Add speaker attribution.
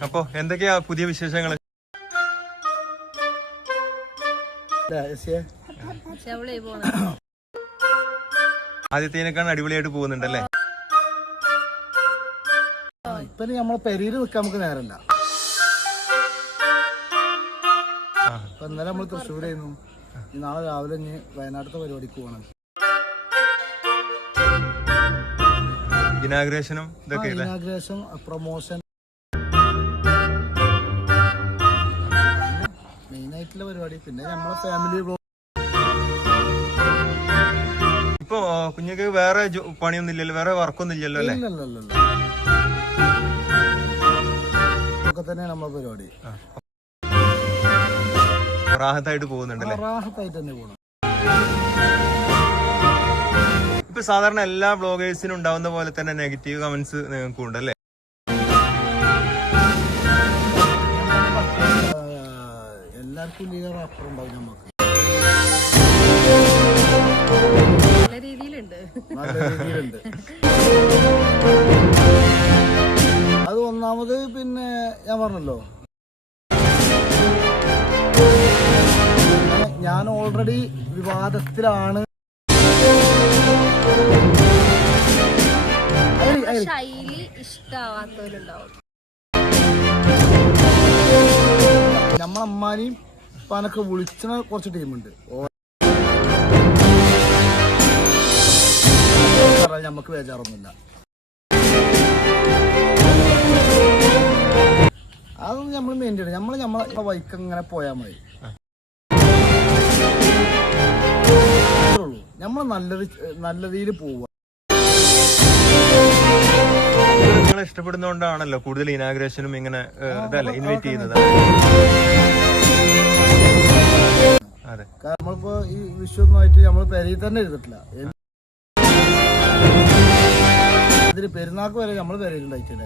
Speaker 1: അപ്പൊ എന്തൊക്കെയാ പുതിയ വിശേഷങ്ങൾ ആദ്യത്തേനേക്കാൾ അടിപൊളിയായിട്ട് പോകുന്നുണ്ടല്ലേ?
Speaker 2: ഇപ്പൊ നമ്മളെ പെരയിൽ നിൽക്കാൻ നമുക്ക് നേരല്ല
Speaker 1: ആ.
Speaker 2: ഇപ്പൊ ഇന്നലെ നമ്മൾ തൃശ്ശൂരായിരുന്നു. നാളെ രാവിലെ ഇനി വയനാട്ടിലത്തെ പരിപാടിക്ക് പോകണം
Speaker 1: ഇനാഗ്രേഷനും
Speaker 2: ഇനാഗ്രേഷൻ പ്രൊമോഷൻ മെയിൻ ആയിട്ടുള്ള പരിപാടി. പിന്നെ നമ്മളെ ഫാമിലി
Speaker 1: ഇപ്പൊ കുഞ്ഞക്ക് വേറെ പണിയൊന്നും ഇല്ലല്ലോ വേറെ വർക്കൊന്നും ഇല്ലല്ലോ അല്ലേ
Speaker 2: ഒക്കെ തന്നെയാണ് നമ്മളെ പരിപാടി.
Speaker 1: റാഹത്തായിട്ട് പോകുന്നുണ്ടല്ലേ?
Speaker 2: റാഹത്തായിട്ട് തന്നെ പോകണം
Speaker 1: ഇപ്പൊ സാധാരണ എല്ലാ ബ്ലോഗേഴ്സിനും ഉണ്ടാവുന്ന പോലെ തന്നെ നെഗറ്റീവ് കമന്റ്സ് നിങ്ങൾക്ക്
Speaker 2: എല്ലാവർക്കും ലീഗർ റാപ്പർ ഉണ്ടാവും നമുക്ക്
Speaker 3: നല്ല രീതിയിലുണ്ട്.
Speaker 2: നല്ല രീതിയിലുണ്ട്. അത് ഒന്നാമത് പിന്നെ ഞാൻ പറഞ്ഞല്ലോ. ഞാൻ ഓൾറെഡി വിവാദത്തിലാണ്.
Speaker 3: ശൈലി ഇഷ്ടാവാത്തവരുണ്ടാവും.
Speaker 2: നമ്മളമ്മാനെയും പനൊക്കെ വിളിച്ചണ കുറച്ച് ടീമുണ്ട്. നമുക്ക് ബേജാറൊന്നുമില്ല. അതൊന്നും നമ്മൾ മെയിന്റെ ചെയ്യണം നമ്മൾ നമ്മളെ വൈക്ക് ഇങ്ങനെ പോയാൽ മതി. നമ്മൾ നല്ലത് നല്ല രീതിയിൽ പോവുക.
Speaker 1: ഇഷ്ടപ്പെടുന്നോണ്ടാണല്ലോ കൂടുതൽ ഇനാഗ്രേഷനും ഇങ്ങനെ ഇൻവൈറ്റ് ചെയ്യുന്നത്. അതെ.
Speaker 2: കാരണം നമ്മളിപ്പോ ഈ വിഷുവൊന്നുമായിട്ട് നമ്മൾ പെരയിൽ തന്നെ ഇരുന്നിട്ടില്ല. ഇതിന് പെരുന്നാൾക്ക് വരെ നമ്മൾ പെരയിൽ ഉണ്ടായിട്ടില്ല